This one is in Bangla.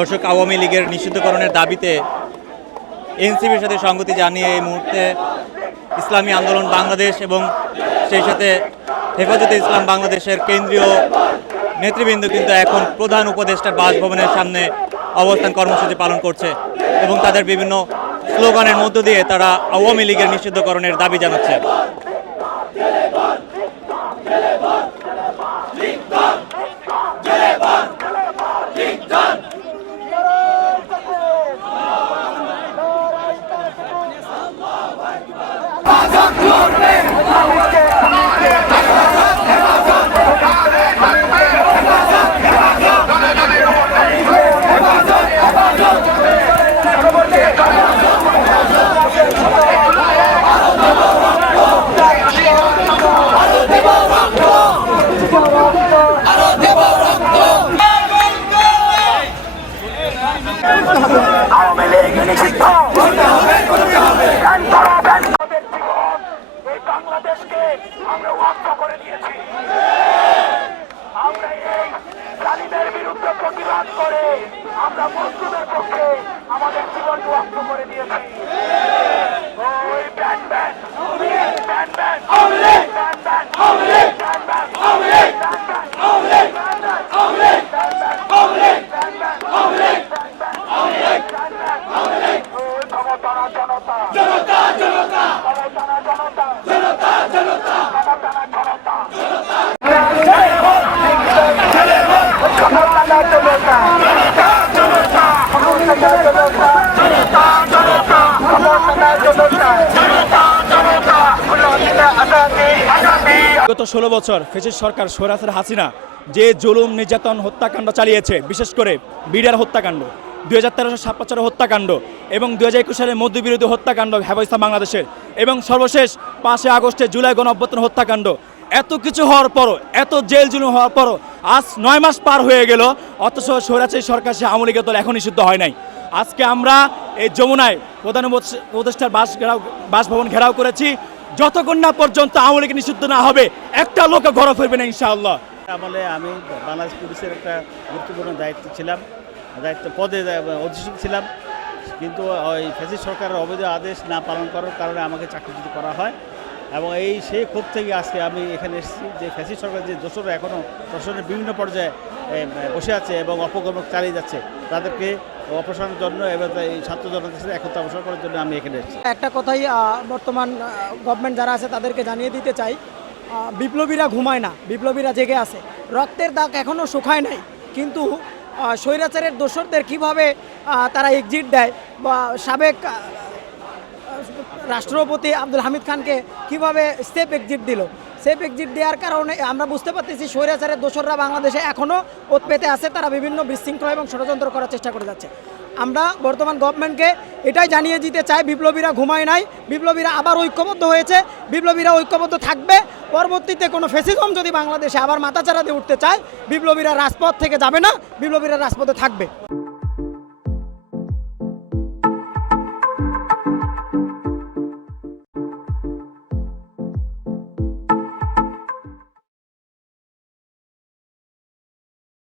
দর্শক, আওয়ামী লীগের নিষিদ্ধকরণের দাবিতে এনসিপির সাথে সংগতি জানিয়ে এই মুহূর্তে ইসলামী আন্দোলন বাংলাদেশ এবং সেই সাথে হেফাজতে ইসলাম বাংলাদেশের কেন্দ্রীয় নেতৃবৃন্দ কিন্তু এখন প্রধান উপদেষ্টার বাসভবনের সামনে অবস্থান কর্মসূচি পালন করছে এবং তাদের বিভিন্ন স্লোগানের মধ্য দিয়ে তারা আওয়ামী লীগের নিষিদ্ধকরণের দাবি জানাচ্ছে। বাংলাদেশকে আমরা ওয়াক্ফ করে দিয়েছি। আমরা এই জালিমের বিরুদ্ধে প্রতিবাদ করে আমরা মজলুমের পক্ষে আমাদের জীবন ওয়াক্ফ করে দিয়েছি। ওই ব্যান ব্যান ব্যান ব্যান ব্যান ব্যান ব্যান গত 16 বছর ফ্যাসিস্ট সরকার স্বৈরাচার হাসিনা যে জুলুম নির্যাতন হত্যাকাণ্ড চালিয়েছে, বিশেষ করে বিডিআর হত্যাকাণ্ড, 2013 সালে 7 বছরের হত্যাকাণ্ড এবং 2021 সালের মধ্যবিরোধী হত্যাকাণ্ড হেফাজতে ইসলাম বাংলাদেশের এবং সর্বশেষ 5 আগস্টে জুলাই গণঅভ্যুত্থান হত্যাকাণ্ড, এত কিছু হওয়ার পরও, এত জেল জুলুম হওয়ার পরও আজ 9 মাস পার হয়ে গেল, অথচ স্বৈরাচারী সরকার সে আওয়ামী লীগের দল এখন নিষিদ্ধ হয় নাই। আজকে আমরা এই যমুনায় প্রধান উপদেষ্টার বাসভবন ঘেরাও করেছি। যতক্ষণ না পর্যন্ত আওয়ামী লীগ নিষিদ্ধ না হবে একটা লোক ঘরে ফিরবে না ইনশাআল্লাহ। আমলে আমি বাংলাদেশ পুলিশের একটা গুরুত্বপূর্ণ দায়িত্ব ছিলাম, দায়িত্ব পদে অধিষ্ঠিত ছিলাম, কিন্তু ওই ফ্যাসিস্ট সরকারের অবৈধ আদেশ না পালন করার কারণে আমাকে চাকরিচ্যুত করা হয় এবং সেই ক্ষোভ থেকে আজকে আমি এখানে এসেছি যে ফ্যাসিস্ট সরকার যে দোষরা এখনও প্রশাসনের বিভিন্ন পর্যায়ে বসে আছে এবং অপকর্ম চালিয়ে যাচ্ছে, তাদেরকে অপসারণের জন্য এবং এই ছাত্র জনতার সাথে একত্র অবসর করার জন্য আমি এখানে এসেছি। একটা কথাই বর্তমান গভর্নমেন্ট যারা আছে তাদেরকে জানিয়ে দিতে চাই, বিপ্লবীরা ঘুমায় না, বিপ্লবীরা জেগে আছে, রক্তের দাগ এখনও শুকায় নাই, কিন্তু স্বৈরাচারের দোসরদের কিভাবে তারা এক্সিট দেয় বা সাবেক রাষ্ট্রপতি আব্দুল হামিদ খানকে কিভাবে সেফ এক্সিট দিল, সেফ এক্সিট দেওয়ার কারণে আমরা বুঝতে পারতেছি স্বৈরাচারের দোসররা বাংলাদেশে এখনও ওত পেতে আছে, তারা বিভিন্ন বিশৃঙ্খলা এবং ষড়যন্ত্র করার চেষ্টা করে যাচ্ছে। আমরা বর্তমান গভর্নমেন্টকে এটাই জানিয়ে দিতে চাই, বিপ্লবীরা ঘুমায় নাই, বিপ্লবীরা আবার ঐক্যবদ্ধ হয়েছে, বিপ্লবীরা ঐক্যবদ্ধ থাকবে। পরবর্তীতে কোনো ফ্যাসিজম যদি বাংলাদেশে আবার মাথাচাড়া দিয়ে উঠতে চায়, বিপ্লবীরা রাজপথ থেকে যাবে না, বিপ্লবীরা রাজপথে থাকবে।